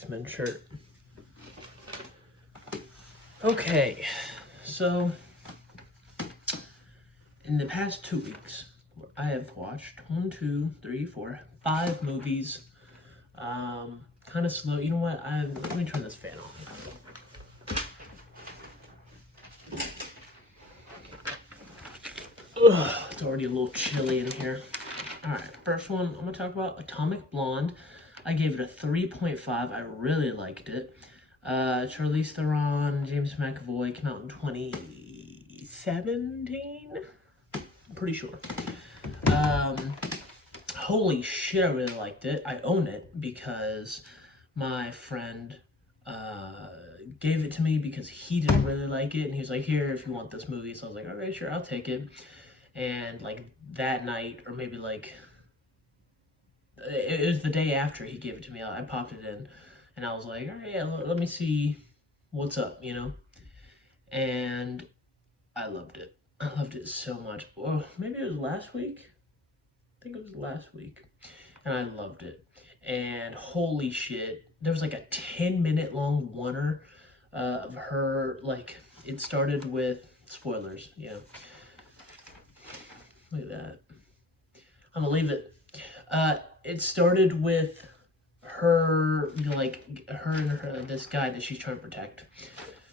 X-Men shirt. Okay, so in the past 2 weeks, I have watched 5 movies. Kind of slow. You know what? Let me turn this fan on. Ugh, it's already a little chilly in here. All right, first one I'm gonna talk about Atomic Blonde. I gave it a 3.5. I really liked it. Charlize Theron, James McAvoy came out in 2017. I'm pretty sure. Holy shit, I really liked it. I own it because my friend gave it to me because he didn't really like it, and he was like, "Here, if you want this movie." So I was like, "Okay, sure, I'll take it." And like that night, or maybe like it was the day after he gave it to me, I popped it in, and I was like, "All right, yeah, let me see what's up," you know. And I loved it. I loved it so much. Or maybe it was last week. I think it was last week, and I loved it. And holy shit, there was like a 10-minute long oneer of her. Like, it started with spoilers, yeah. Look at that. I'm gonna leave it. It started with her, you know, like her and this guy that she's trying to protect.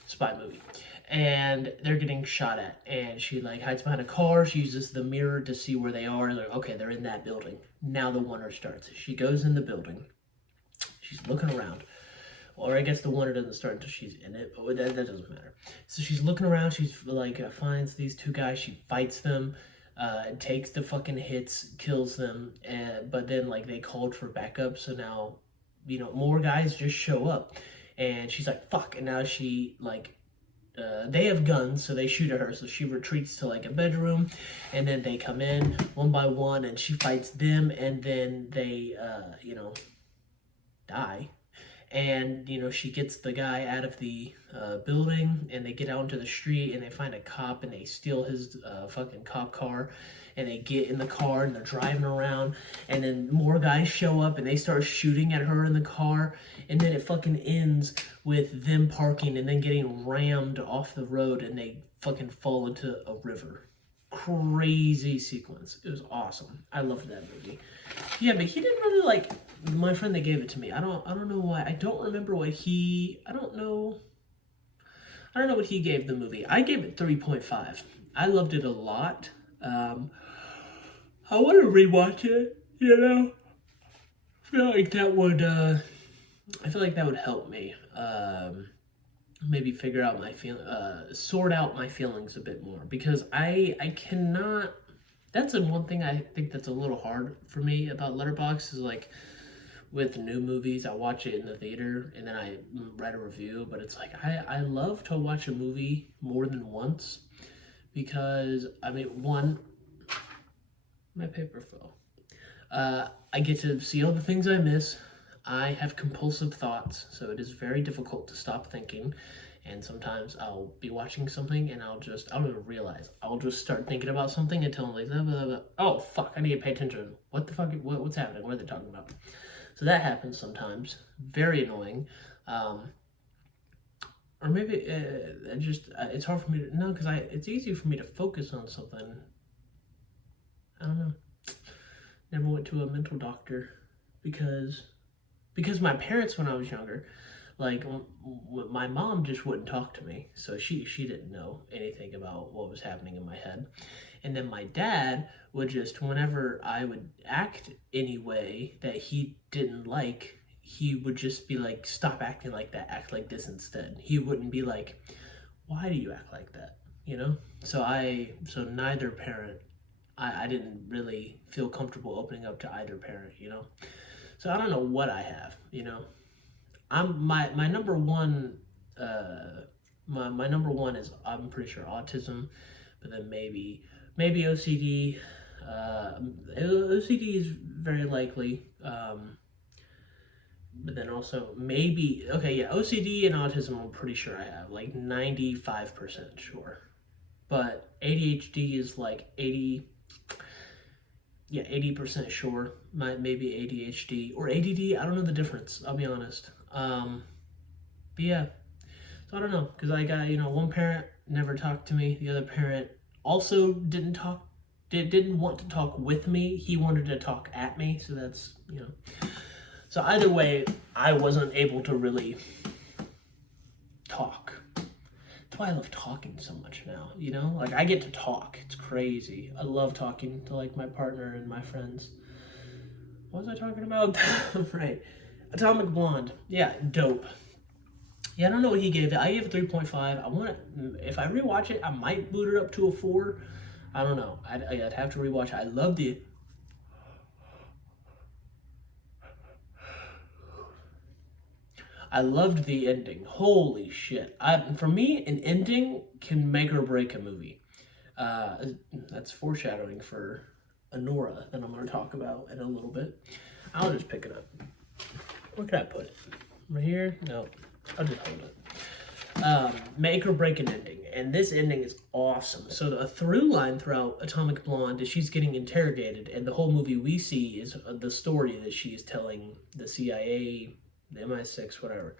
Spy movie. And they're getting shot at, and she like hides behind a car. She uses the mirror to see where they are. Like, okay, they're in that building. Now the oneer starts. She goes in the building. She's looking around. Or I guess the oneer doesn't start until she's in it, but that doesn't matter. So she's looking around. She's like finds these two guys. She fights them. Takes the fucking hits, kills them. But then like they called for backup, so now, you know, more guys just show up, and she's like, "Fuck!" And now she like. They have guns, so they shoot at her, so she retreats to like a bedroom, and then they come in one by one, and she fights them, and then they, you know, die. And, you know, she gets the guy out of the building, and they get out into the street, and they find a cop, and they steal his fucking cop car, and they get in the car, and they're driving around, and then more guys show up, and they start shooting at her in the car, and then it fucking ends with them parking, and then getting rammed off the road, and they fucking fall into a river. Crazy sequence. It was awesome. I loved that movie. Yeah, but he didn't really like my friend that gave it to me. I don't know why. I don't remember what he. I don't know what he gave the movie. I gave it 3.5. I loved it a lot. I want to rewatch it. You know, I feel like that would. I feel like that would help me. Maybe figure out my sort out my feelings a bit more, because I cannot. That's the one thing I think that's a little hard for me about Letterboxd is like with new movies, I watch it in the theater and then I write a review, but it's like I love to watch a movie more than once, because I mean, one, my paper fell. I get to see all the things I miss. I have compulsive thoughts, so it is very difficult to stop thinking. And sometimes I'll be watching something and I don't even realize. I'll just start thinking about something until I'm like, blah, blah, blah. Oh, fuck, I need to pay attention. What the fuck, what's happening? What are they talking about? So that happens sometimes. Very annoying. Or maybe it's hard for me to, no, because it's easy for me to focus on something. I don't know. Never went to a mental doctor because my parents, when I was younger, like my mom just wouldn't talk to me, so she didn't know anything about what was happening in my head. And then my dad would just, whenever I would act any way that he didn't like, he would just be like, "Stop acting like that, act like this instead." He wouldn't be like, "Why do you act like that?" You know? So neither parent, I didn't really feel comfortable opening up to either parent, you know? So I don't know what I have, you know? My number one, my number one is, I'm pretty sure, autism, but then maybe OCD. OCD is very likely, but then also maybe, okay, yeah, OCD and autism I'm pretty sure I have, like 95% sure. But ADHD is like 80% sure. Maybe ADHD or ADD. I don't know the difference. I'll be honest. But yeah, so I don't know, because I got, one parent never talked to me. The other parent also didn't want to talk with me. He wanted to talk at me. So that's, So either way, I wasn't able to really talk. That's why I love talking so much now, Like, I get to talk. It's crazy. I love talking to, like, my partner and my friends. What was I talking about? Right. Atomic Blonde. Yeah, dope. Yeah, I don't know what he gave it. I gave it 3.5. If I rewatch it, I might boot it up to a 4. I don't know. I'd have to rewatch it. I loved the ending. Holy shit. For me, an ending can make or break a movie. That's foreshadowing for Anora that I'm going to talk about in a little bit. I'll just pick it up. Where can I put it? Right here? No. I'll just hold it. Make or break an ending. And this ending is awesome. So a through line throughout Atomic Blonde is she's getting interrogated, and the whole movie we see is the story that she is telling the CIA, the MI6, whatever.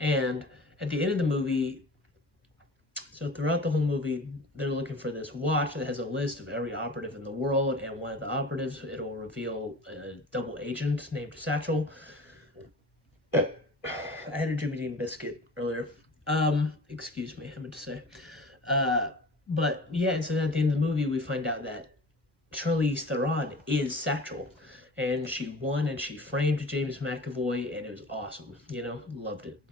And at the end of the movie, so throughout the whole movie, they're looking for this watch that has a list of every operative in the world, and one of the operatives, it'll reveal a double agent named Satchel. I had a Jimmy Dean biscuit earlier. Excuse me, I meant to say. But yeah, and so at the end of the movie, we find out that Charlize Theron is Satchel. And she won, and she framed James McAvoy, and it was awesome. Loved it.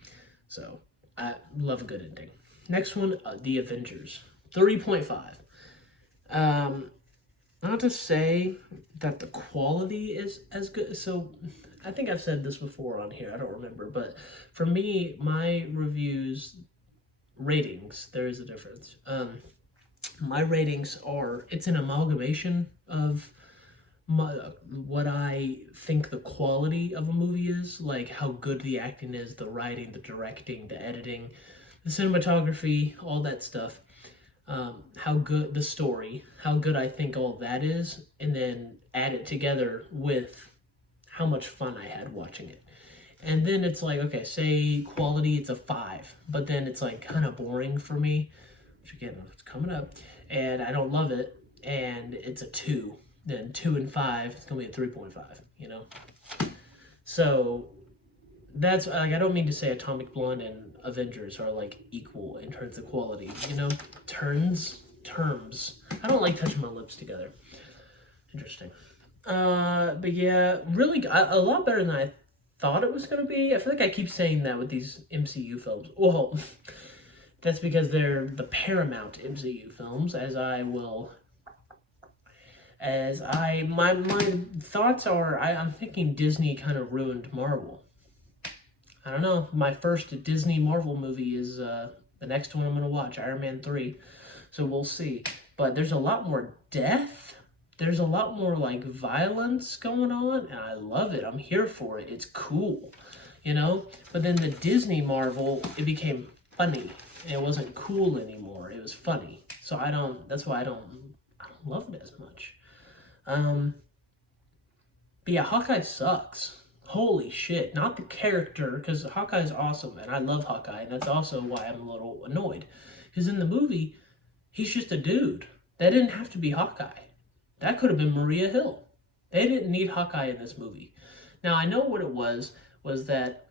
So, I love a good ending. Next one, The Avengers. 3.5. Not to say that the quality is as good. So, I think I've said this before on here. I don't remember. But for me, my ratings, there is a difference. My ratings it's an amalgamation of what I think the quality of a movie is, like how good the acting is, the writing, the directing, the editing, the cinematography, all that stuff. How good the story, how good I think all that is, and then add it together with how much fun I had watching it. And then it's like, okay, say quality, it's a 5, but then it's like kind of boring for me, which again, it's coming up, and I don't love it, and it's a 2. Then 2 and 5, it's gonna be a 3.5, So that's like, I don't mean to say Atomic Blonde and Avengers are like equal in terms of quality, terms. I don't like touching my lips together. Interesting. But yeah, really, a lot better than I thought it was gonna be. I feel like I keep saying that with these MCU films. Well, that's because they're the Paramount MCU films, my thoughts are, I'm thinking Disney kind of ruined Marvel. I don't know. My first Disney Marvel movie is the next one I'm going to watch, Iron Man 3. So we'll see. But there's a lot more death. There's a lot more like violence going on, and I love it. I'm here for it. It's cool, But then the Disney Marvel, it became funny. It wasn't cool anymore. It was funny. So that's why I don't love it as much. But yeah, Hawkeye sucks. Holy shit. Not the character, because Hawkeye's awesome, and I love Hawkeye, and that's also why I'm a little annoyed. Because in the movie, he's just a dude. That didn't have to be Hawkeye. That could have been Maria Hill. They didn't need Hawkeye in this movie. Now, I know what it was that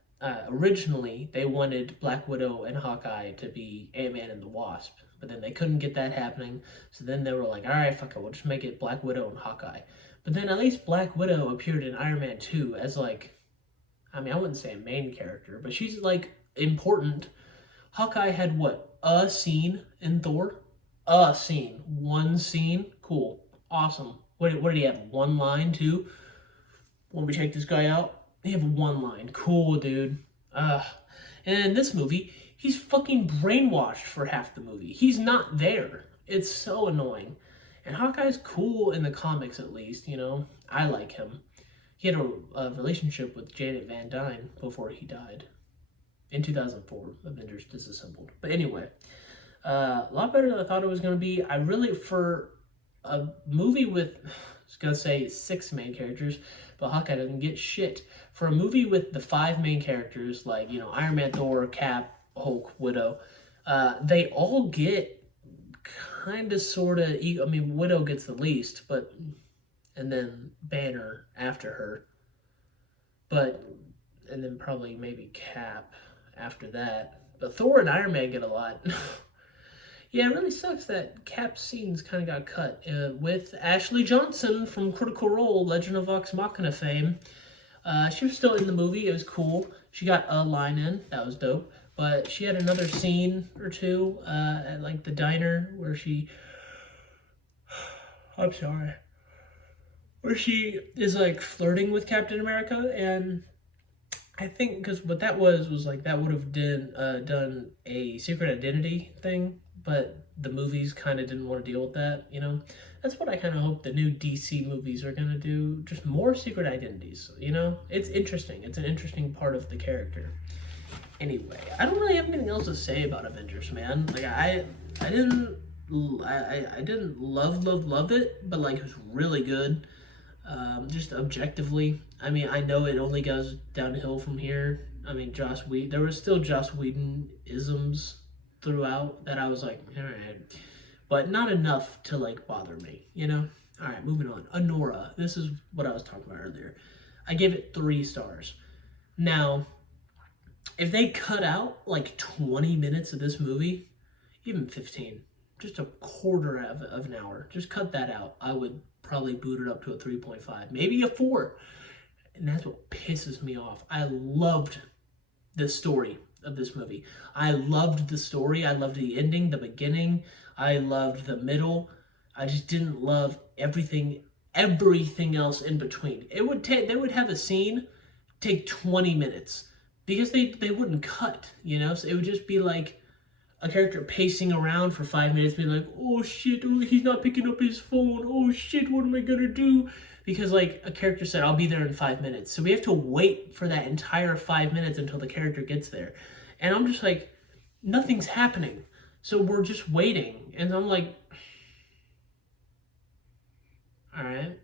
originally they wanted Black Widow and Hawkeye to be Ant-Man and the Wasp, but then they couldn't get that happening, so then they were like, alright, fuck it, we'll just make it Black Widow and Hawkeye. But then at least Black Widow appeared in Iron Man 2 as like, I wouldn't say a main character, but she's like important. Hawkeye had what, a scene in Thor? A scene. One scene? Cool. Awesome. What did he have? One line too? When we take this guy out? They have one line. Cool, dude. And in this movie, he's fucking brainwashed for half the movie. He's not there. It's so annoying. And Hawkeye's cool in the comics, at least, I like him. He had a relationship with Janet Van Dyne before he died. In 2004, Avengers Disassembled. But anyway, a lot better than I thought it was going to be. I really, for a movie with, I was going to say 6 main characters, but Hawkeye doesn't get shit. For a movie with the 5 main characters, like, you know, Iron Man, Thor, Cap, Hulk, Widow, they all get kind of, sort of, I mean, Widow gets the least, but, and then Banner after her, but, and then probably maybe Cap after that. But Thor and Iron Man get a lot. Yeah, it really sucks that Cap's scenes kind of got cut. With Ashley Johnson from Critical Role, Legend of Vox Machina fame. She was still in the movie. It was cool. She got a line in. That was dope. But she had another scene or two at like the diner where she... I'm sorry. Where she is like flirting with Captain America, and I think because what that was like that would have done a secret identity thing, but the movies kind of didn't want to deal with that, you know? That's what I kind of hope the new DC movies are going to do, just more secret identities, you know? It's interesting. It's an interesting part of the character. Anyway, I don't really have anything else to say about Avengers, man. Like, I didn't love it, but like it was really good. Just objectively, I mean, I know it only goes downhill from here. I mean, there was still Joss Whedon isms throughout that I was like, all right, but not enough to like bother me, you know? All right, moving on. Anora. This is what I was talking about earlier. I gave it 3 stars. Now, if they cut out like 20 minutes of this movie, even 15, just a quarter of an hour, just cut that out, I would probably boot it up to a 3.5, maybe a 4. And that's what pisses me off. I loved the story of this movie. I loved the story. I loved the ending, the beginning. I loved the middle. I just didn't love everything else in between. They would have a scene take 20 minutes because they wouldn't cut, you know? So it would just be like a character pacing around for 5 minutes, being like, oh shit, oh, he's not picking up his phone. Oh shit, what am I gonna do? Because like a character said, I'll be there in 5 minutes. So we have to wait for that entire 5 minutes until the character gets there. And I'm just like, nothing's happening. So we're just waiting. And I'm like, all right,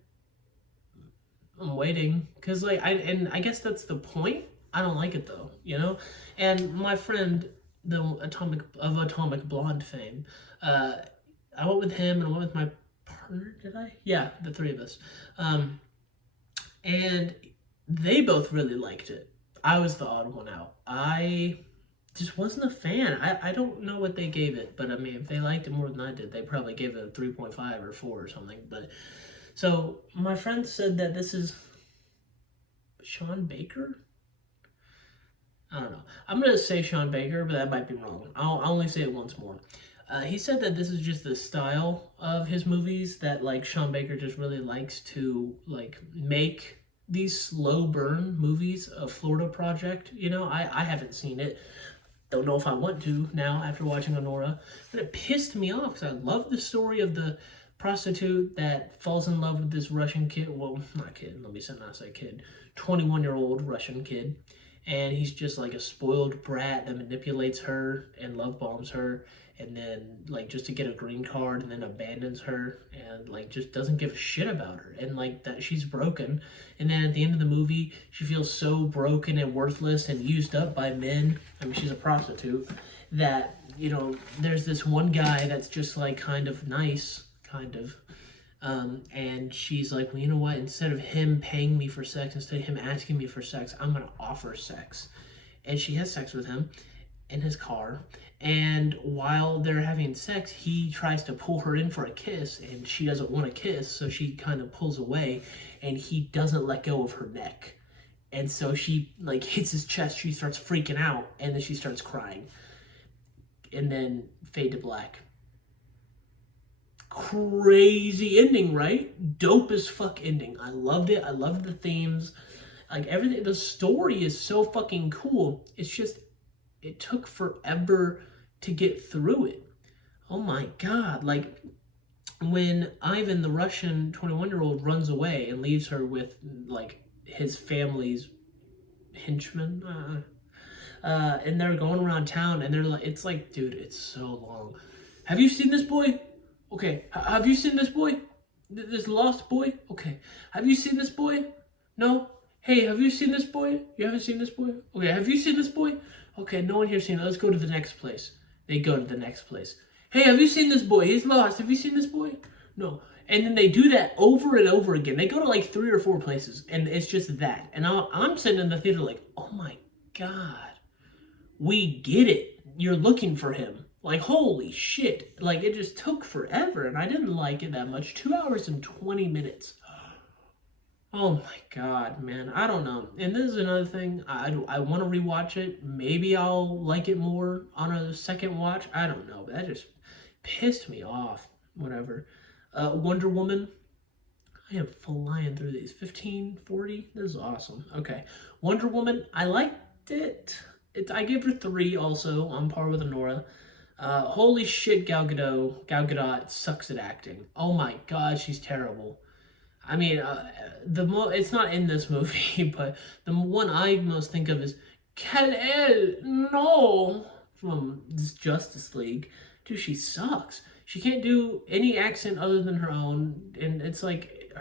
I'm waiting. Cause like, I guess that's the point. I don't like it though, you know? And my friend, the Atomic Blonde fame, I went with him and I went with my partner, did I? Yeah, the 3 of us. And they both really liked it. I was the odd one out. I just wasn't a fan. I don't know what they gave it, but I mean, if they liked it more than I did, they probably gave it a 3.5 or 4 or something. But so my friend said that this is Sean Baker. I don't know. I'm going to say Sean Baker, but that might be wrong. I'll only say it once more. He said that this is just the style of his movies, that like Sean Baker just really likes to like make these slow burn movies, a Florida Project. You know, I haven't seen it. Don't know if I want to now after watching Anora, but it pissed me off because I love the story of the prostitute that falls in love with this Russian kid. Well, not kid, let me not say kid. 21-year-old Russian kid. And he's just like a spoiled brat that manipulates her and love bombs her, and then like just to get a green card, and then abandons her and like just doesn't give a shit about her, and like that she's broken. And then at the end of the movie, she feels so broken and worthless and used up by men. I mean, she's a prostitute, that, you know, there's this one guy that's just like kind of nice, kind of. And she's like, well, you know what? Instead of him paying me for sex, instead of him asking me for sex, I'm going to offer sex. And she has sex with him in his car. And while they're having sex, he tries to pull her in for a kiss, and she doesn't want a kiss. So she kind of pulls away, and he doesn't let go of her neck. And so she like hits his chest. She starts freaking out, and then she starts crying. And then fade to black. Crazy ending, right? Dope as fuck ending. I loved it. I loved the themes. Like everything, the story is so fucking cool. It's just, it took forever to get through it. Oh my god. Like when Ivan, the Russian 21-year-old, runs away and leaves her with like his family's henchmen, and they're going around town, and they're like, it's like, dude, it's so long. Have you seen this boy? Okay, have you seen this boy? This lost boy? Okay, have you seen this boy? No? Hey, have you seen this boy? You haven't seen this boy? Okay, have you seen this boy? Okay, no one here's seen it. Let's go to the next place. They go to the next place. Hey, have you seen this boy? He's lost. Have you seen this boy? No. And then they do that over and over again. They go to like 3 or 4 places, and it's just that. And I'm sitting in the theater like, oh my God, we get it. You're looking for him. Like, holy shit. Like, it just took forever, and I didn't like it that much. 2 hours and 20 minutes. Oh my God, man. I don't know. And this is another thing. I want to rewatch it. Maybe I'll like it more on a second watch. I don't know. That just pissed me off. Whatever. Wonder Woman. I am flying through these. 15, 40. This is awesome. Okay. Wonder Woman. I liked it. I gave her 3 also, on par with Anora. Holy shit, Gal Gadot. Gal Gadot sucks at acting. Oh my God, she's terrible. I mean, it's not in this movie, but the one I most think of is Kal-El, no, from this Justice League. Dude, she sucks. She can't do any accent other than her own, and it's like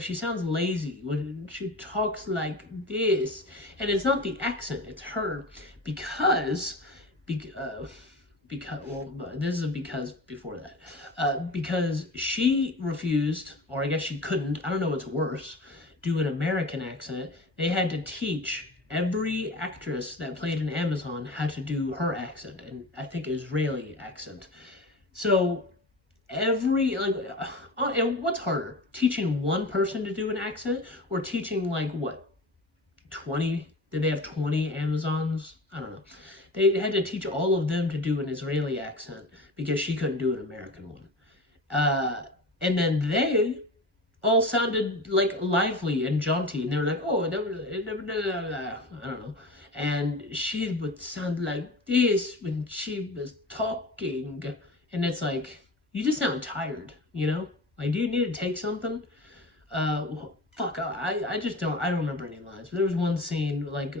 she sounds lazy when she talks like this, and it's not the accent, it's her, because well, this is a because before that, because she refused, or I guess she couldn't, I don't know what's worse, do an American accent. They had to teach every actress that played in Amazon how to do her accent, and I think Israeli accent. So and what's harder, teaching one person to do an accent, or teaching like what, 20? Did they have 20 Amazons? I don't know. They had to teach all of them to do an Israeli accent because she couldn't do an American one. And then they all sounded like lively and jaunty, and they were like, oh, I don't know. And she would sound like this when she was talking. And it's like, you just sound tired, you know? Like, do you need to take something? Fuck, I just don't remember any lines. But there was one scene, like,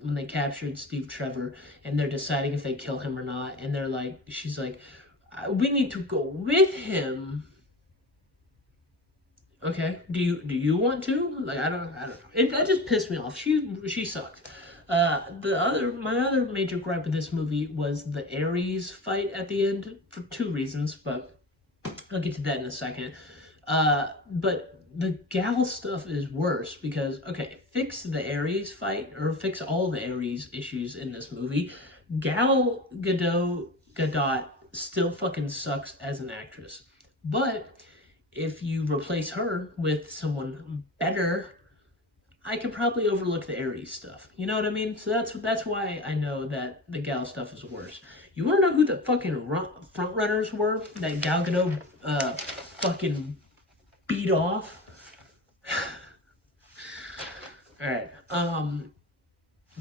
when they captured Steve Trevor, and they're deciding if they kill him or not, and they're like, she's like, we need to go with him. Okay, do you want to? Like, I don't know. That just pissed me off. She sucks. My other major gripe with this movie was the Ares fight at the end, for 2 reasons, but I'll get to that in a second. But the Gal stuff is worse because, okay, fix the Ares fight, or fix all the Ares issues in this movie. Gal Gadot still fucking sucks as an actress. But if you replace her with someone better, I could probably overlook the Ares stuff. You know what I mean? So that's why I know that the Gal stuff is worse. You want to know who the fucking front runners were that Gal Gadot fucking beat off? Alright.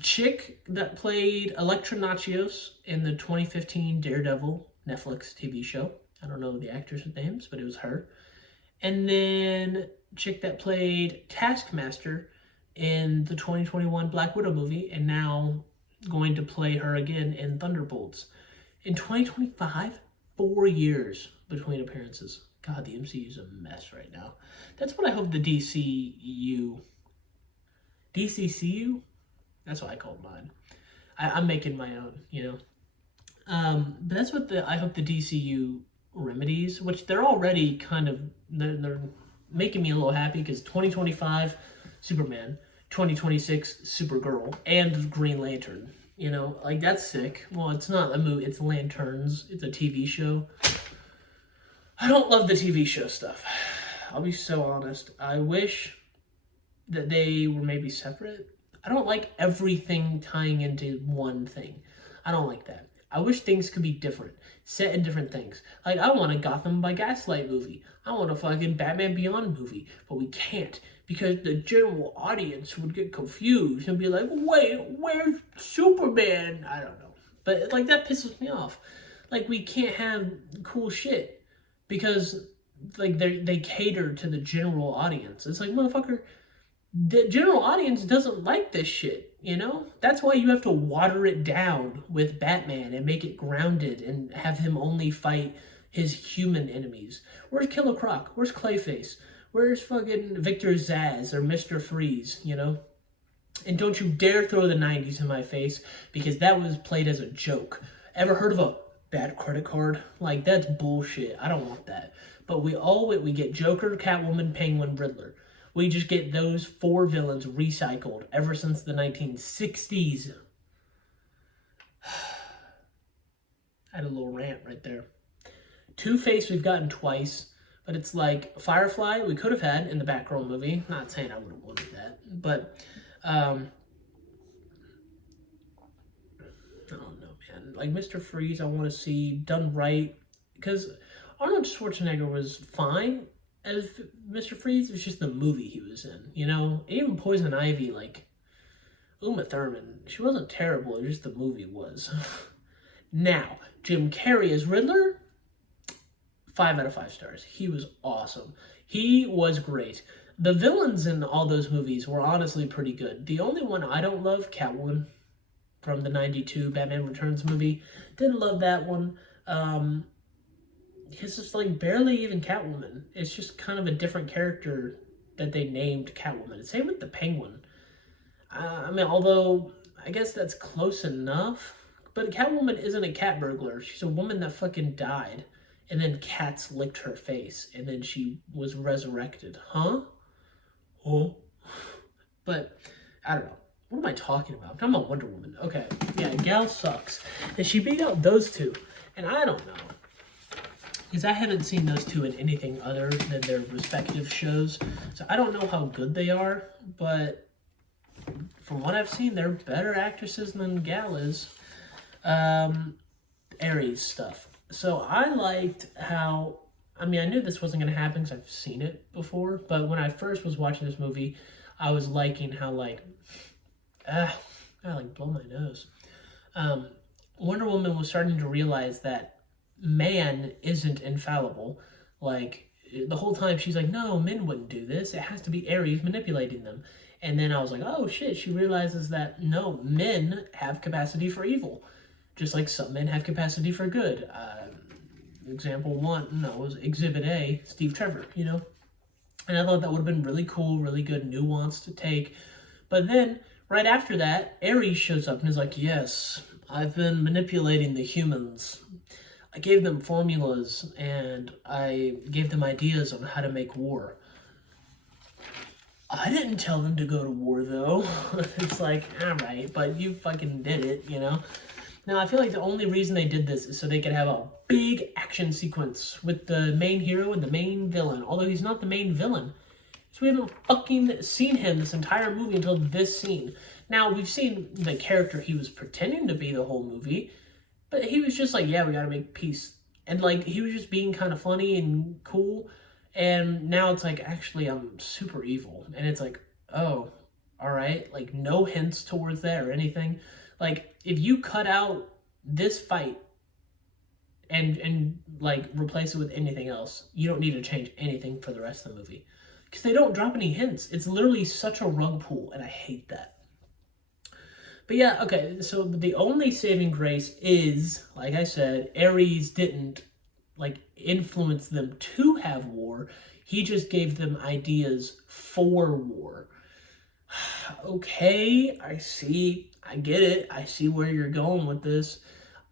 Chick that played Elektra Natchios in the 2015 Daredevil Netflix TV show. I don't know the actors' names, but it was her. And then chick that played Taskmaster in the 2021 Black Widow movie, and now going to play her again in Thunderbolts. In 2025, 4 years between appearances. God, the MCU's a mess right now. That's what I hope the DCCU? That's what I called mine. I'm making my own, you know. But that's what I hope the DCU remedies, which they're already kind of, they're making me a little happy, because 2025, Superman, 2026, Supergirl, and Green Lantern. You know, like, that's sick. Well, it's not a movie, it's Lanterns, it's a TV show. I don't love the TV show stuff. I'll be so honest. I wish that they were maybe separate. I don't like everything tying into one thing. I don't like that. I wish things could be different, set in different things. Like, I want a Gotham by Gaslight movie. I want a fucking Batman Beyond movie, but we can't, because the general audience would get confused and be like, wait, where's Superman? I don't know. But, like, that pisses me off. Like, we can't have cool shit because, like, they cater to the general audience. It's like, motherfucker, the general audience doesn't like this shit, you know? That's why you have to water it down with Batman and make it grounded and have him only fight his human enemies. Where's Killer Croc? Where's Clayface? Where's fucking Victor Zsasz or Mr. Freeze, you know? And don't you dare throw the 90s in my face, because that was played as a joke. Ever heard of a bad credit card? Like, that's bullshit. I don't want that. But we get Joker, Catwoman, Penguin, Riddler. We just get those 4 villains recycled ever since the 1960s. I had a little rant right there. Two-Face we've gotten twice, but it's like Firefly we could have had in the Batgirl movie. Not saying I would have wanted that, but I don't know, man. Like Mr. Freeze, I want to see done right, because Arnold Schwarzenegger was fine as Mr. Freeze. It was just the movie he was in, you know. Even Poison Ivy, like Uma Thurman, she wasn't terrible. It was just the movie was. Now, Jim Carrey as Riddler, 5 out of 5 stars. He was awesome. He was great. The villains in all those movies were honestly pretty good. The only one I don't love, Catwoman, from the 92 Batman Returns movie. Didn't love that one. Because it's like barely even Catwoman. It's just kind of a different character that they named Catwoman. Same with the Penguin. I mean, although I guess that's close enough. But Catwoman isn't a cat burglar. She's a woman that fucking died. And then cats licked her face. And then she was resurrected. Huh? Oh. But, I don't know. What am I talking about? I'm talking about Wonder Woman. Okay. Yeah, Gal sucks. And she beat out those two. And I don't know. Because I haven't seen those two in anything other than their respective shows. So I don't know how good they are. But from what I've seen, they're better actresses than Gal is. Ares stuff. So I liked how, I mean, I knew this wasn't going to happen because I've seen it before, but when I first was watching this movie, I was liking how, like, I like blow my nose. Wonder Woman was starting to realize that man isn't infallible. Like, the whole time she's like, no, men wouldn't do this. It has to be Ares manipulating them. And then I was like, oh shit, she realizes that no, men have capacity for evil. Just like some men have capacity for good. Example one, was Exhibit A, Steve Trevor, you know? And I thought that would have been really cool, really good nuance to take. But then, right after that, Ares shows up and is like, yes, I've been manipulating the humans. I gave them formulas, and I gave them ideas on how to make war. I didn't tell them to go to war, though. It's like, alright, but you fucking did it, you know? Now, I feel like the only reason they did this is so they could have a big action sequence with the main hero and the main villain, although he's not the main villain. So we haven't fucking seen him this entire movie until this scene. Now, we've seen the character he was pretending to be the whole movie, but he was just like, yeah, we gotta make peace. And, like, he was just being kind of funny and cool, and now it's like, actually, I'm super evil. And it's like, oh, alright, like, no hints towards that or anything. Like, if you cut out this fight and like replace it with anything else, you don't need to change anything for the rest of the movie. Because they don't drop any hints. It's literally such a rug pull, and I hate that. But yeah, okay, so the only saving grace is, like I said, Ares didn't like influence them to have war. He just gave them ideas for war. Okay, I see. I get it. I see where you're going with this.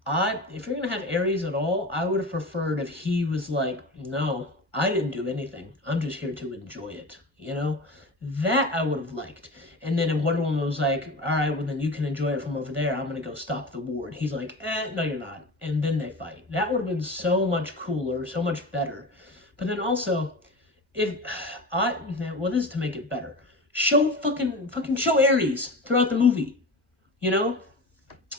If you're going to have Ares at all, I would have preferred if he was like, no, I didn't do anything. I'm just here to enjoy it, you know? That I would have liked. And then if Wonder Woman was like, all right, well, then you can enjoy it from over there. I'm going to go stop the war. And he's like, no, you're not. And then they fight. That would have been so much cooler, so much better. But then also, this is to make it better. Show fucking show Ares throughout the movie, you know?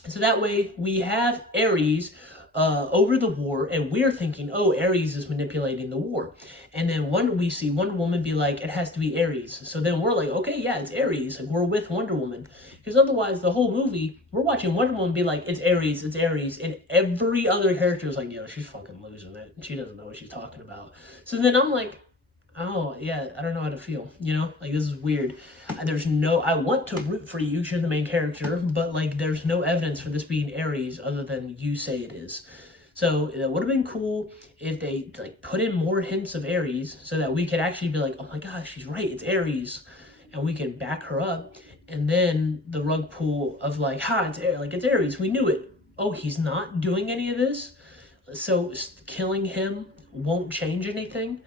So that way we have Ares over the war, and we're thinking, oh, Ares is manipulating the war. And then we see Wonder Woman be like, it has to be Ares. So then we're like, okay, yeah, it's Ares. Like, we're with Wonder Woman. Because otherwise, the whole movie, we're watching Wonder Woman be like, it's Ares, it's Ares. And every other character is like, yo, she's fucking losing it. She doesn't know what she's talking about. So then I'm like, oh, yeah, I don't know how to feel, you know? Like, this is weird. I want to root for you, you're the main character, but, like, there's no evidence for this being Ares other than you say it is. So it would have been cool if they like put in more hints of Ares so that we could actually be like, oh my gosh, she's right, it's Ares, and we can back her up. And then the rug pull of like, it's Ares, we knew it. Oh, he's not doing any of this, so killing him won't change anything.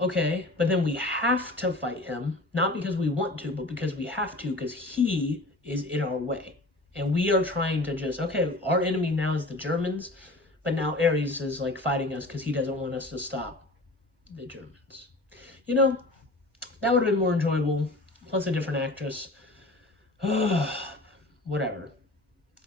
Okay, but then we have to fight him, not because we want to, but because we have to, because he is in our way. And we are trying to just, okay, our enemy now is the Germans, but now Ares is like fighting us because he doesn't want us to stop the Germans. You know, that would have been more enjoyable, plus a different actress. Whatever.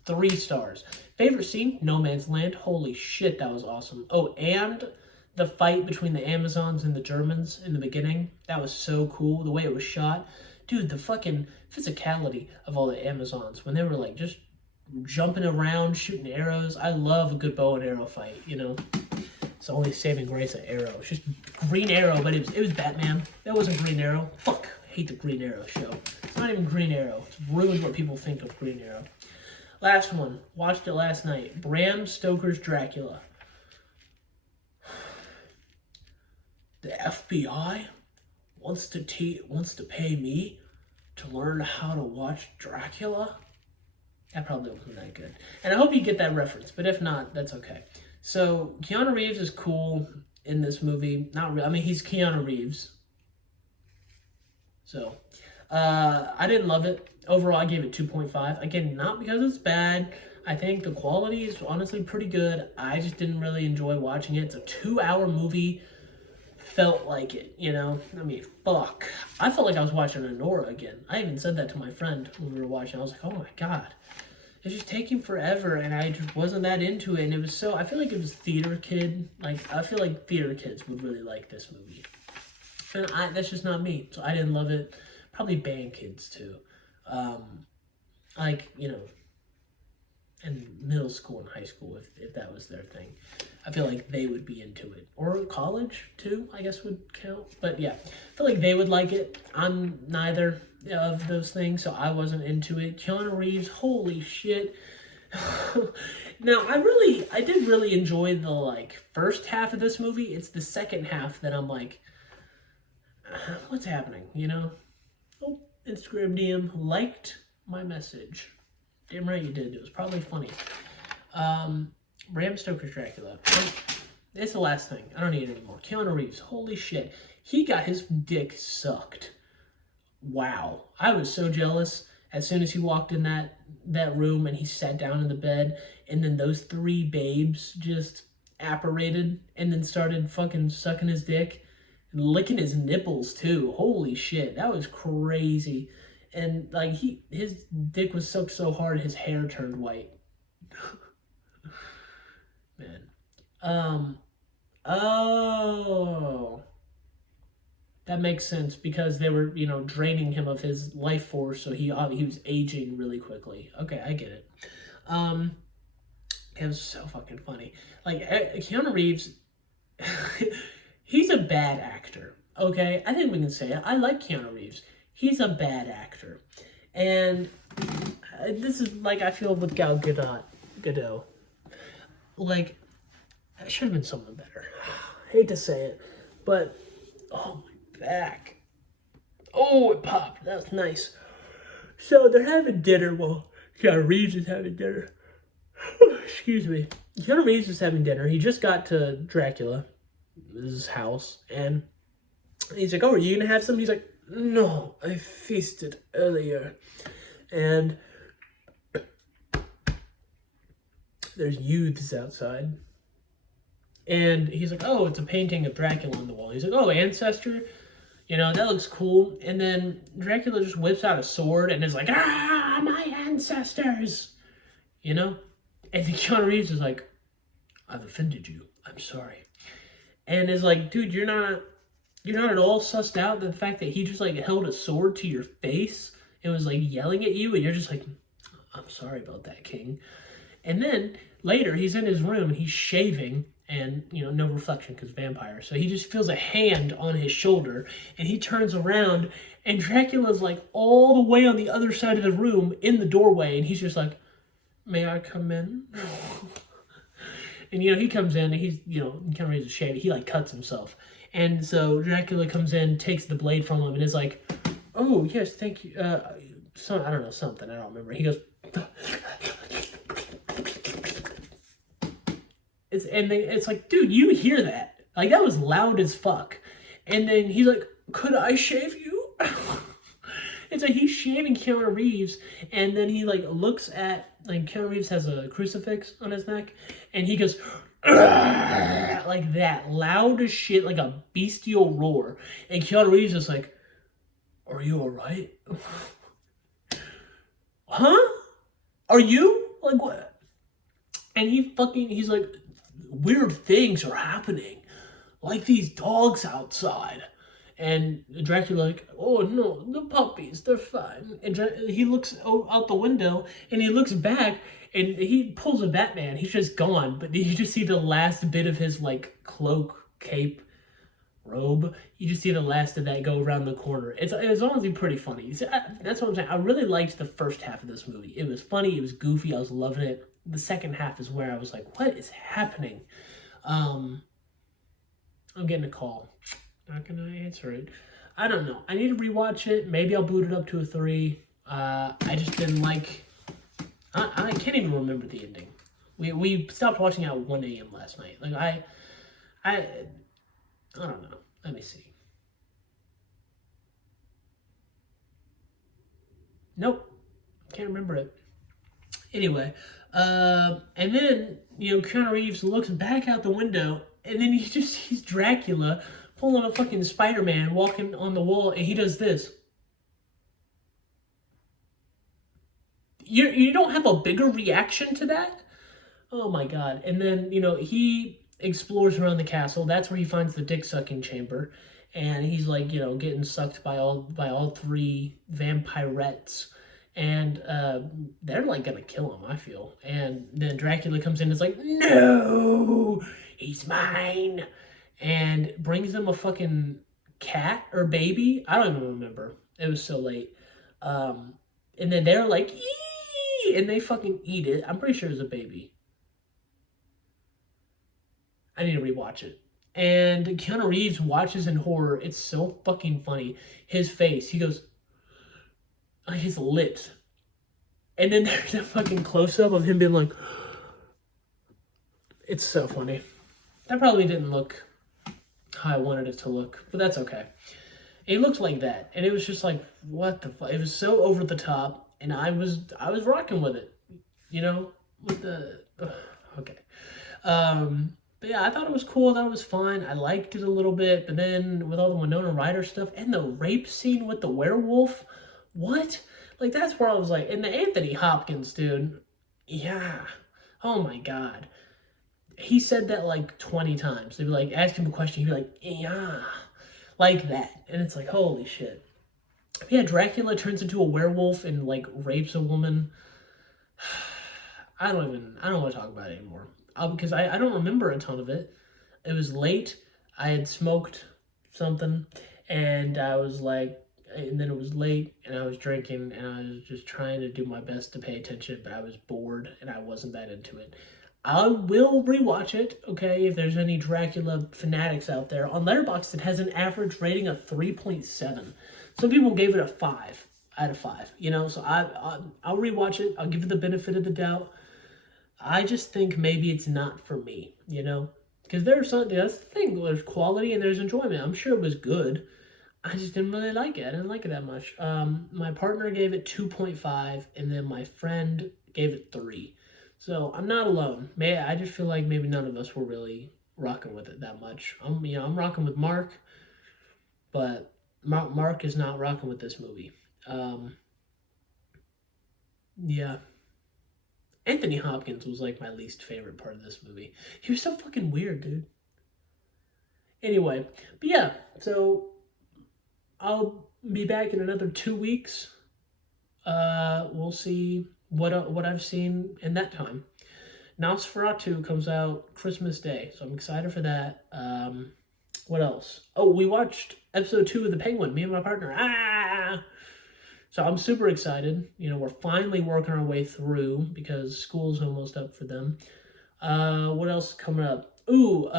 3 stars. Favorite scene? No Man's Land. Holy shit, that was awesome. Oh, and the fight between the Amazons and the Germans in the beginning, that was so cool. The way it was shot. Dude, the fucking physicality of all the Amazons when they were like just jumping around, shooting arrows. I love a good bow and arrow fight, you know. It's the only saving grace of Arrow. It's just Green Arrow, but it was Batman. That wasn't Green Arrow. Fuck, I hate the Green Arrow show. It's not even Green Arrow. It's ruined what people think of Green Arrow. Last one. Watched it last night. Bram Stoker's Dracula. The FBI wants to pay me to learn how to watch Dracula? That probably wasn't that good. And I hope you get that reference, but if not, that's okay. So, Keanu Reeves is cool in this movie. Not really. I mean, he's Keanu Reeves. So, I didn't love it. Overall, I gave it 2.5. Again, not because it's bad. I think the quality is honestly pretty good. I just didn't really enjoy watching it. It's a 2-hour movie. Felt like it, you know? I mean, fuck. I felt like I was watching Anora again. I even said that to my friend when we were watching. I was like, oh my god. It's just taking forever, and I just wasn't that into it. And it was so, I feel like it was theater kid. Like, I feel like theater kids would really like this movie. And that's just not me. So I didn't love it. Probably band kids, too. Like, you know, in middle school and high school, if that was their thing. I feel like they would be into it. Or college, too, I guess would count. But yeah, I feel like they would like it. I'm neither of those things, so I wasn't into it. Keanu Reeves, holy shit. Now, I did really enjoy the, like, first half of this movie. It's the second half that I'm like, what's happening, you know? Oh, Instagram DM liked my message. Damn right you did. It was probably funny. Bram Stoker's Dracula. It's the last thing. I don't need it anymore. Keanu Reeves. Holy shit. He got his dick sucked. Wow. I was so jealous as soon as he walked in that room and he sat down in the bed, and then those 3 babes just apparated and then started fucking sucking his dick and licking his nipples too. Holy shit. That was crazy. And like his dick was sucked so hard his hair turned white. Man. Oh. That makes sense because they were, you know, draining him of his life force, so he was aging really quickly. Okay, I get it. It was so fucking funny. Like, Keanu Reeves, he's a bad actor, okay? I think we can say it. I like Keanu Reeves. He's a bad actor. And this is like I feel with Gal Gadot. Like, it should have been someone better. I hate to say it, but oh my back. Oh, it popped. That was nice. So they're having dinner while Keanu Reeves is having dinner. Excuse me. Keanu Reeves is having dinner. He just got to Dracula, his house, and he's like, "Oh, are you gonna have some?" He's like, "No, I feasted earlier." And there's youths outside. And he's like, "Oh, it's a painting of Dracula on the wall." He's like, "Oh, ancestor? You know, that looks cool." And then Dracula just whips out a sword and is like, "Ah, my ancestors!" You know? And then Keanu Reeves is like, "I've offended you. I'm sorry." And is like, dude, you're not at all sussed out the fact that he just like held a sword to your face and was like yelling at you, and you're just like, "I'm sorry about that, King." And then later he's in his room and he's shaving, and you know, no reflection because vampire. So he just feels a hand on his shoulder, and he turns around, and Dracula's like all the way on the other side of the room in the doorway, and he's just like, "May I come in?" And he comes in and he's kind of raises a shade. He like cuts himself, and so Dracula comes in, takes the blade from him, and is like, "Oh yes, thank you." I don't know, something I don't remember. He goes, it's like, dude, you hear that? Like that was loud as fuck. And then he's like, "Could I shave you?" It's like he's shaving Keanu Reeves, and then he like looks at like Keanu Reeves has a crucifix on his neck, and he goes like that, loud as shit, like a bestial roar. And Keanu Reeves is like, "Are you alright?" Huh? Are you? Like what? And he's like, "Weird things are happening. Like these dogs outside." And Dracula like, "Oh no, the puppies, they're fine." And he looks out the window, and he looks back, and he pulls a Batman. He's just gone, but you just see the last bit of his like cloak, cape, robe. You just see the last of that go around the corner. It's honestly pretty funny. That's what I'm saying. I really liked the first half of this movie. It was funny. It was goofy. I was loving it. The second half is where I was like, "What is happening?" I'm getting a call. Not gonna answer it. I don't know. I need to rewatch it. Maybe I'll boot it up to a 3. I just didn't like. I can't even remember the ending. We stopped watching at 1 a.m. last night. Like I don't know. Let me see. Nope. Can't remember it. Anyway, and then Keanu Reeves looks back out the window, and then he's Dracula pulling a fucking Spider-Man, walking on the wall, and he does this. You don't have a bigger reaction to that? Oh my god. And then, he explores around the castle. That's where he finds the dick sucking chamber. And he's like, getting sucked by all 3 vampirettes. And they're like gonna kill him, I feel. And then Dracula comes in and is like, "No, he's mine." And brings them a fucking cat or baby. I don't even remember. It was so late. And then they're like, "Eee!" And they fucking eat it. I'm pretty sure it's a baby. I need to rewatch it. And Keanu Reeves watches in horror. It's so fucking funny. His face, he goes, his lips. And then there's a fucking close-up of him being like, it's so funny. That probably didn't look how I wanted it to look, but that's okay. It looked like that, and it was just like, what the fuck? It was so over the top, and I was rocking with it, with the okay. But yeah, I thought it was cool. I thought it was fun. I liked it a little bit, but then with all the Winona Ryder stuff and the rape scene with the werewolf, what? Like that's where I was like, and the Anthony Hopkins dude, yeah, oh my god. He said that like 20 times. They'd be like, ask him a question, he'd be like, "Yeah," like that. And it's like, holy shit. Yeah, Dracula turns into a werewolf and like rapes a woman. I don't want to talk about it anymore. Because I don't remember a ton of it. It was late. I had smoked something, and I was like, and then it was late, and I was drinking, and I was just trying to do my best to pay attention, but I was bored, and I wasn't that into it. I will rewatch it, okay, if there's any Dracula fanatics out there. On Letterboxd, it has an average rating of 3.7. Some people gave it a 5 out of 5, so I'll rewatch it. I'll give it the benefit of the doubt. I just think maybe it's not for me, because that's the thing. There's quality and there's enjoyment. I'm sure it was good. I just didn't really like it. I didn't like it that much. My partner gave it 2.5, and then my friend gave it 3. So I'm not alone. I just feel like maybe none of us were really rocking with it that much. I'm rocking with Mark, but Mark is not rocking with this movie. Yeah. Anthony Hopkins was like my least favorite part of this movie. He was so fucking weird, dude. Anyway, but yeah, so I'll be back in another 2 weeks. We'll see what I've seen in that time. Nosferatu comes out Christmas Day, so I'm excited for that. What else? Oh, we watched episode 2 of The Penguin, me and my partner. So I'm super excited. We're finally working our way through because school's almost up for them. What else is coming up? Ooh,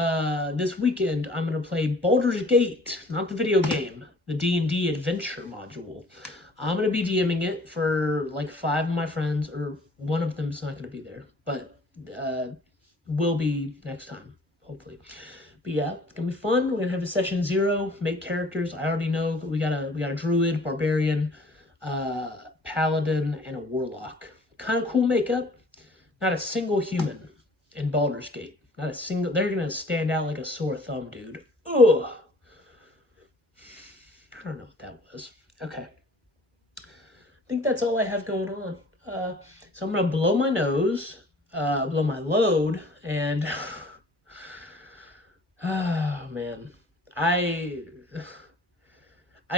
this weekend I'm gonna play Baldur's Gate, not the video game, the D&D adventure module. I'm gonna be DMing it for like 5 of my friends, or one of them's not gonna be there, but will be next time, hopefully. But yeah, it's gonna be fun. We're gonna have a session 0, make characters. I already know we got a druid, barbarian, paladin, and a warlock. Kind of cool makeup. Not a single human in Baldur's Gate. Not a single. They're gonna stand out like a sore thumb, dude. Ugh. I don't know what that was. Okay. I think that's all I have going on. So I'm gonna blow my nose, blow my load, and oh man, I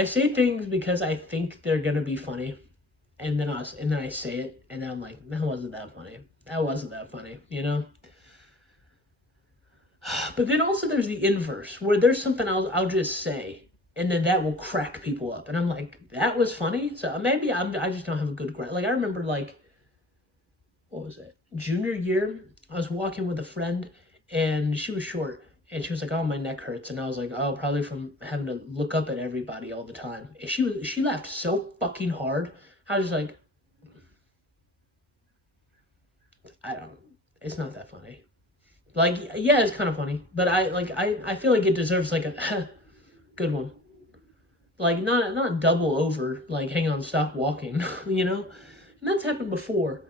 say things because I think they're gonna be funny, and then I say it, and then I'm like, that wasn't that funny. That wasn't that funny, you know. But then also there's the inverse, where there's something I'll just say, and then that will crack people up, and I'm like, that was funny. So maybe I just don't have a good grasp. Like I remember what was it? Junior year, I was walking with a friend, and she was short, and she was like, "Oh, my neck hurts," and I was like, "Oh, probably from having to look up at everybody all the time." And she laughed so fucking hard. I was just like, I don't. It's not that funny. Like, yeah, it's kind of funny, but I feel like it deserves like a good one. Like not double over. Like, hang on, stop walking. You know, and that's happened before.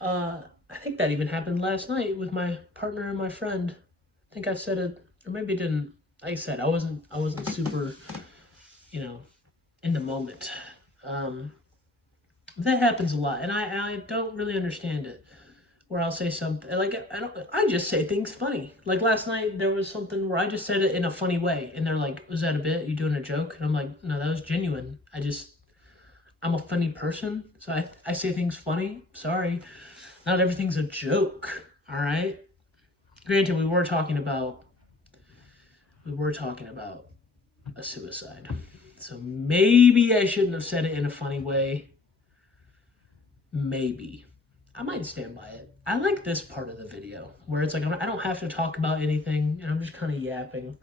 I think that even happened last night with my partner and my friend. I think I said it, or maybe it didn't. Like I said, I wasn't super, you know, in the moment. Um, that happens a lot, and I don't really understand it. Where I'll say something like I just say things funny. Like last night there was something where I just said it in a funny way, and they're like, "Was that a bit? You doing a joke?" And I'm like, "No, that was genuine. I'm a funny person, so I say things funny. Sorry, not everything's a joke. All right. Granted, we were talking about a suicide, so maybe I shouldn't have said it in a funny way. Maybe. I might stand by it. I like this part of the video where it's like I don't have to talk about anything and I'm just kind of yapping.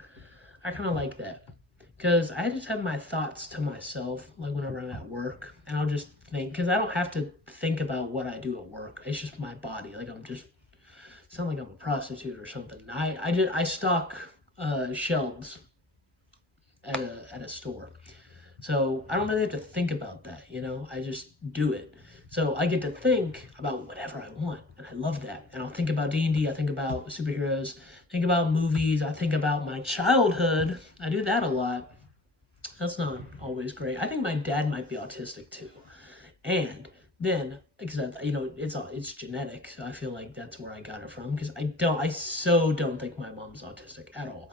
I kind of like that because I just have my thoughts to myself, like whenever I'm at work, and I'll just think because I don't have to think about what I do at work. It's just my body. Like it's not like I'm a prostitute or something. I stock shelves at a store, so I don't really have to think about that. You know, I just do it. So I get to think about whatever I want, and I love that. And I'll think about D&D, I think about superheroes, think about movies, I think about my childhood. I do that a lot. That's not always great. I think my dad might be autistic too. And then, except it's genetic, so I feel like that's where I got it from. Because I so don't think my mom's autistic at all.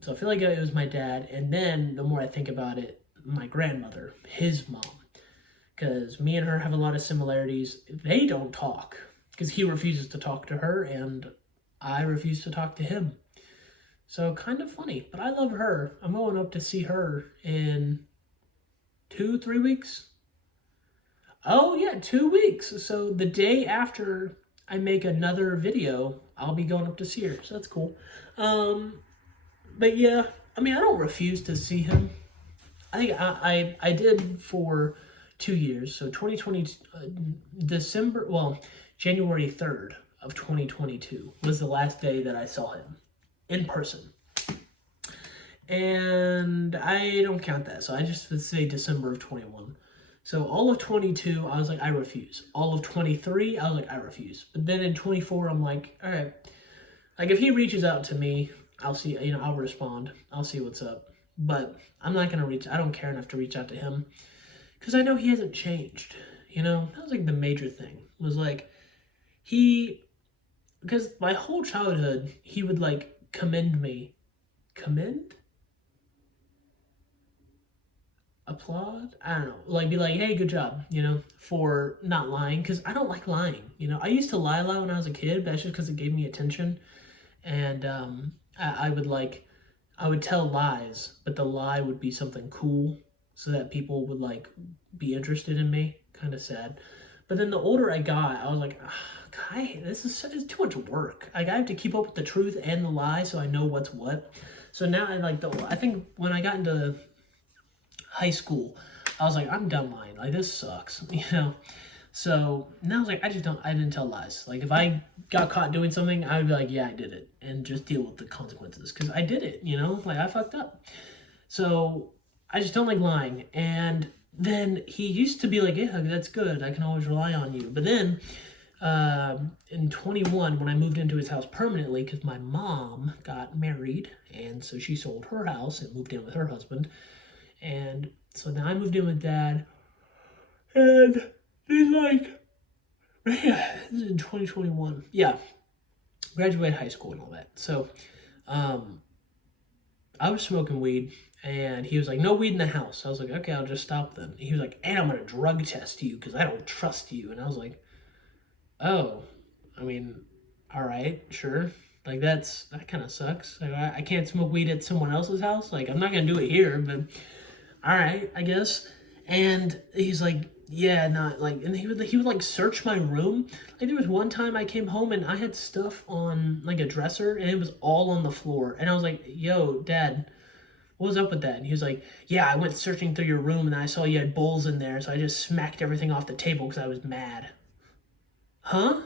So I feel like it was my dad, and then the more I think about it, my grandmother, his mom. Because me and her have a lot of similarities. They don't talk because he refuses to talk to her and I refuse to talk to him. So kind of funny, but I love her. I'm going up to see her in 2-3 weeks. Oh yeah, 2 weeks. So the day after I make another video, I'll be going up to see her. So that's cool. But yeah, I mean, I don't refuse to see him. I think I did for 2 years. So 2020 January 3rd of 2022 was the last day that I saw him in person. And I don't count that. So I just would say December of 21. So all of 22, I was like, I refuse. All of 23, I was like, I refuse. But then in 24, I'm like, all right. Like if he reaches out to me, I'll see, I'll respond. I'll see what's up. But I'm not going to I don't care enough to reach out to him. Because I know he hasn't changed, That was like the major thing. Was like, because my whole childhood, he would like commend me. Commend? Applaud? I don't know. Like, be like, hey, good job, for not lying. Because I don't like lying, I used to lie a lot when I was a kid, but that's just because it gave me attention. And I would tell lies, but the lie would be something cool so that people would like be interested in me. Kind of sad, But then the older I got, I was like, this is too much work. Like, I have to keep up with the truth and the lie so I know what's what. So now I think when I got into high school, I was like, I'm done lying. Like, this sucks, So now I was like, I didn't tell lies. Like, if I got caught doing something, I would be like, yeah, I did it, and just deal with the consequences, because I did it, like, I fucked up. So I just don't like lying. And then he used to be like, yeah, that's good, I can always rely on you. But then in 21, when I moved into his house permanently, because my mom got married, and so she sold her house and moved in with her husband, and so now I moved in with Dad, and he's like, yeah, this is in 2021. Yeah, graduated high school and all that. So, I was smoking weed, and he was like, no weed in the house. I was like, okay, I'll just stop then. He was like, and I'm going to drug test you because I don't trust you. And I was like, oh, I mean, all right, sure. Like, that kind of sucks. Like, I can't smoke weed at someone else's house. Like, I'm not going to do it here, but all right, I guess. And he's like, yeah, not like, and he would like search my room. Like, there was one time I came home and I had stuff on like a dresser and it was all on the floor. And I was like, yo, Dad, what was up with that? And he was like, yeah, I went searching through your room and I saw you had bowls in there. So I just smacked everything off the table because I was mad. Huh?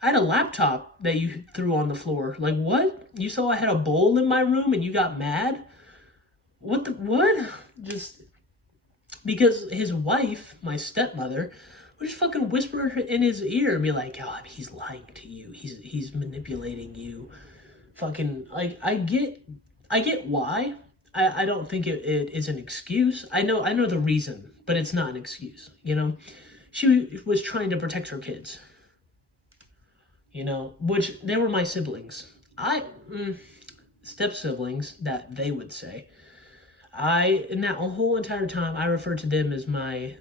I had a laptop that you threw on the floor. Like, what? You saw I had a bowl in my room and you got mad? What? Just because his wife, my stepmother, would just fucking whisper in his ear and be like, oh, he's lying to you. He's manipulating you. Fucking, like, I get why. I don't think it is an excuse. I know the reason, but it's not an excuse, She was trying to protect her kids, which they were my siblings. Step siblings, that they would say. In that whole entire time, I referred to them as my,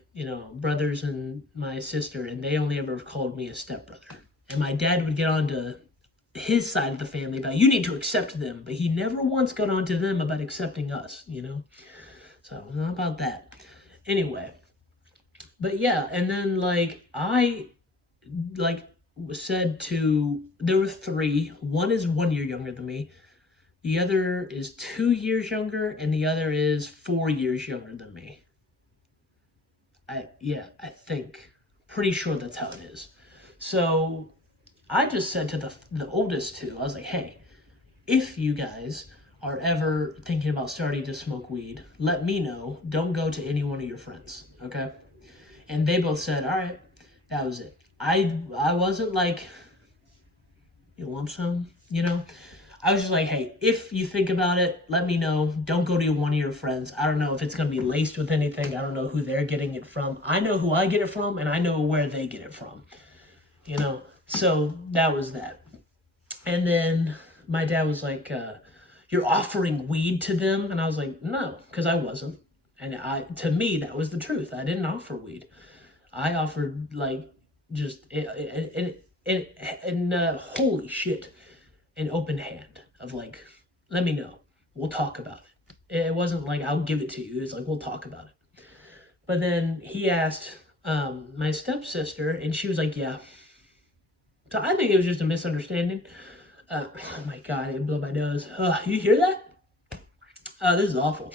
brothers and my sister, and they only ever called me a stepbrother. And my dad would get on to his side of the family about, you need to accept them, but he never once got on to them about accepting us, So, how about that? Anyway, but yeah, and then, like, I, like, said there were three. One is 1 year younger than me. The other is 2 years younger, and the other is 4 years younger than me. I think. Pretty sure that's how it is. So I just said to the oldest two, I was like, hey, if you guys are ever thinking about starting to smoke weed, let me know. Don't go to any one of your friends, okay? And they both said, all right. That was it. I wasn't like, you want some, I was just like, hey, if you think about it, let me know. Don't go to one of your friends. I don't know if it's going to be laced with anything. I don't know who they're getting it from. I know who I get it from, and I know where they get it from. So that was that. And then my dad was like, you're offering weed to them? And I was like, no, because I wasn't. And to me, that was the truth. I didn't offer weed. I offered, like, just, holy shit, an open hand of like, let me know. We'll talk about it. It wasn't like, I'll give it to you. It was like, we'll talk about it. But then he asked my stepsister, and she was like, yeah. So I think it was just a misunderstanding. Oh my God, it blew my nose. You hear that? This is awful.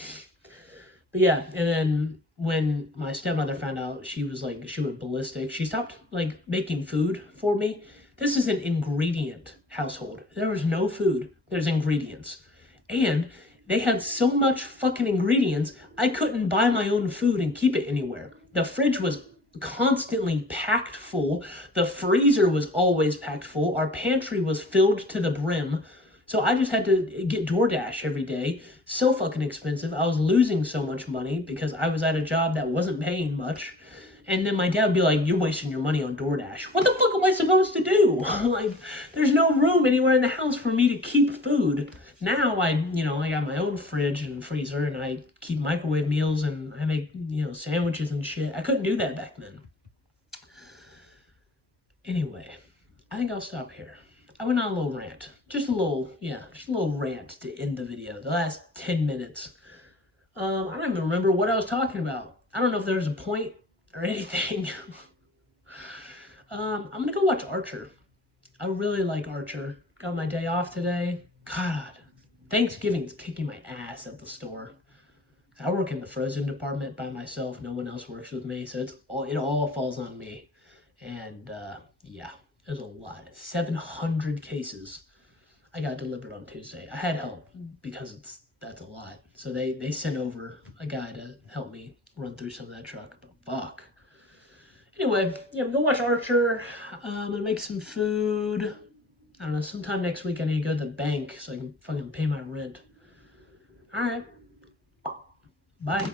But yeah, and then when my stepmother found out, she went ballistic. She stopped, like, making food for me. This is an ingredient household. There was no food. There's ingredients. And they had so much fucking ingredients, I couldn't buy my own food and keep it anywhere. The fridge was constantly packed full. The freezer was always packed full. Our pantry was filled to the brim. So I just had to get DoorDash every day. So fucking expensive. I was losing so much money because I was at a job that wasn't paying much. And then my dad would be like, you're wasting your money on DoorDash. What the fuck am I supposed to do? Like, there's no room anywhere in the house for me to keep food. Now I got my own fridge and freezer, and I keep microwave meals, and I make, sandwiches and shit. I couldn't do that back then. Anyway, I think I'll stop here. I went on a little rant. Just a little rant to end the video. The last 10 minutes. I don't even remember what I was talking about. I don't know if there was a point or anything. I'm gonna go watch Archer. I really like Archer. Got my day off today. God, Thanksgiving's kicking my ass at the store. I work in the frozen department by myself. No one else works with me, so it all falls on me. And yeah, there's a lot. 700 cases. I got delivered on Tuesday. I had help because that's a lot. So they sent over a guy to help me run through some of that truck. But fuck. Anyway, yeah, I'm gonna watch Archer. I'm gonna make some food. I don't know. Sometime next week I need to go to the bank so I can fucking pay my rent. All right. Bye.